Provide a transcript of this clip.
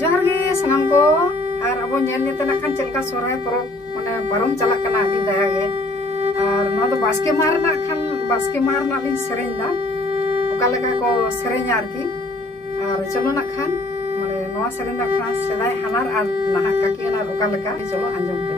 जोहार गे सनाम को और अब नेते खान चलका सोहराय परब माने पारम चला कना आदि दया गे और नोआ दो बास्के मार ना खान बास्के मार ना लिंग सेरेñ दा ओका लेका को सेरेñ आरकी और चलो ना खान माने नोआ सेरेñ दा खान सेदाय हानार और नाहा काकी और ओका लेका चलो आंजम पे।